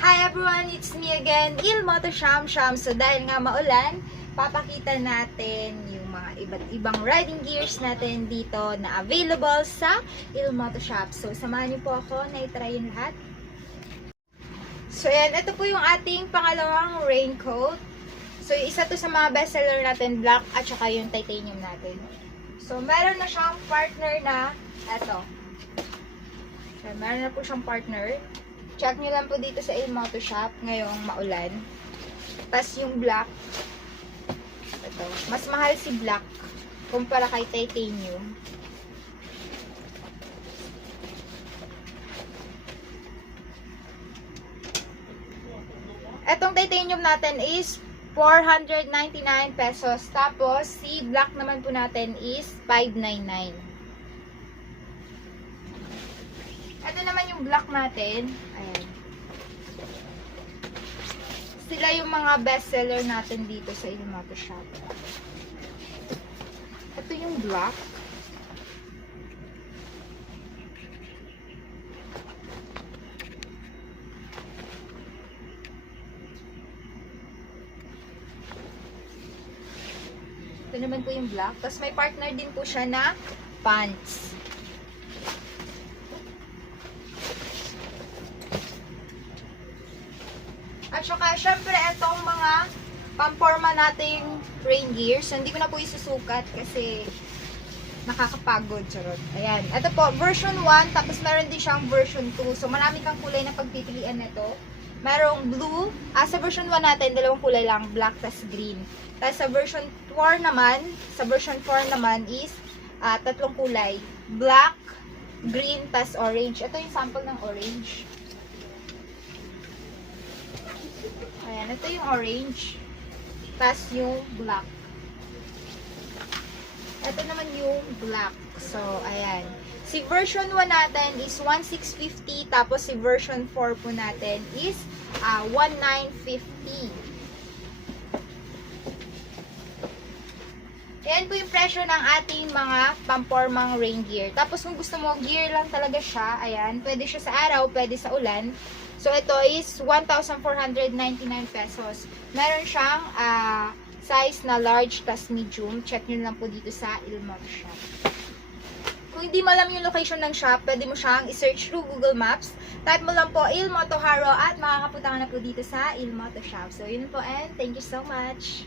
Hi everyone, it's me again, Ilmoto Sham. So dahil nga maulan, papakita natin yung mga iba't ibang riding gears natin dito na available sa Ilmoto Shop. So samahan niyo po ako na itry yung lahat. So ayan, ito po yung ating pangalawang raincoat. So isa to sa mga bestseller natin, black at saka yung titanium natin. So meron na siyang partner na eto. So, meron na po siyang partner. Check nyo lang po dito sa Ilmoto Shop ngayong maulan. Tapos yung black, ito, mas mahal si black kumpara kay titanium. Etong titanium natin is 499 pesos. Tapos si black naman po natin is 599. Ito naman yung black natin. Ayan. Sila yung mga bestseller natin dito sa Ilmoto Shop. Ito yung black. Ito naman po yung black. Tapos may partner din po siya na pants. At saka, syempre, itong mga pamporma nating rain gears. So, hindi ko na po isusukat kasi nakakapagod. Charot. Ayan. Ito po, version 1. Tapos, meron din siyang version 2. So, marami kang kulay na pagpipilian nito. Merong blue. Sa version 1 natin, dalawang kulay lang. Black, tas green. Tapos, sa version 4 naman, is tatlong kulay. Black, green, tas orange. Ito yung sample ng orange. Ayan, ito yung orange. Tapos yung black. Ito naman yung black. So, ayan. Si version 1 natin is 1,650. Tapos si version 4 po natin is 1,950. Ayan po yung presyo ng ating mga pampormang rain gear. Tapos kung gusto mo gear lang talaga siya, ayan, pwede siya sa araw, pwede sa ulan. So, ito is 1,499 pesos. Meron siyang size na large tas medium. Check nyo lang po dito sa Ilmoto Shop. Kung hindi mo alam yung location ng shop, pwede mo siyang i-search through Google Maps. Type mo lang po Ilmoto Haro at makakapunta ka na po dito sa Ilmoto Shop. So, yun po and thank you so much!